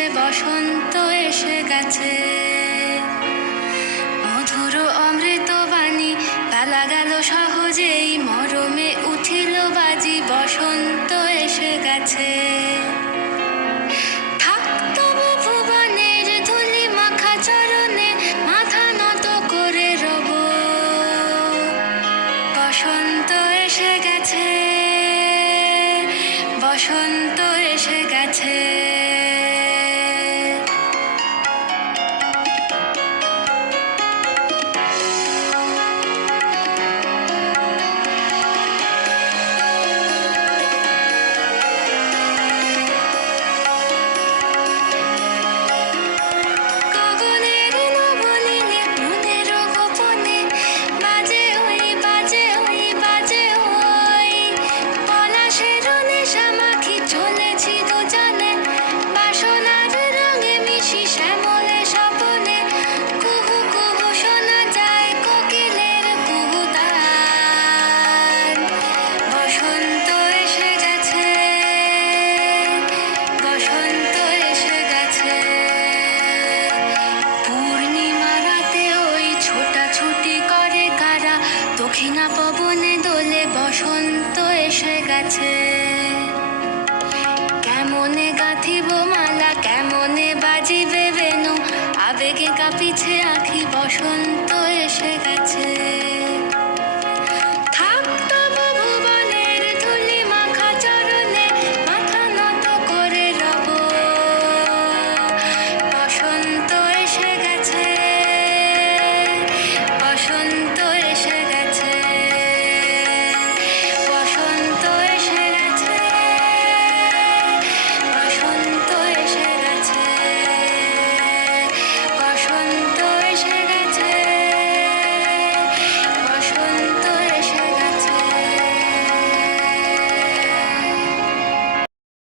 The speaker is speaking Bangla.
গেছে, বসন্ত এসে গেছে। মধুর অমৃত বাণী বেলা গেল সহজেই, মরমে উঠিল বাজি, বসন্ত এসে গেছে। থাক তবু ভুবনের ধুলি মাখা চরণে, মাথা নত করে রব। বসন্ত এসে গেছে, বসন্ত এসে গেছে। গগনের নবনীলে মনের গোপনে, বাজে ওই বাজে ওই বাজে ওই। পলাশের নেশা মাখি চলেছি দুজনে, বাসনার রঙে মিশি শ্যামলে স্বপনে। কুহু কুহু শোনা যায় কোকিলের কুহুতান। বসন্ত এসে গেছে, বসন্ত এসে গেছে। পূর্ণিমা রাতে ওই ছোটাছুটি করে কারা, দক্ষিণা পবনে দোলে, বসন্ত এসে গেছে। কেমনে গাঁথিব মালা, কেমনে বাজিবে বেনু, আবেগে কাঁপিছে আঁখি, বসন্ত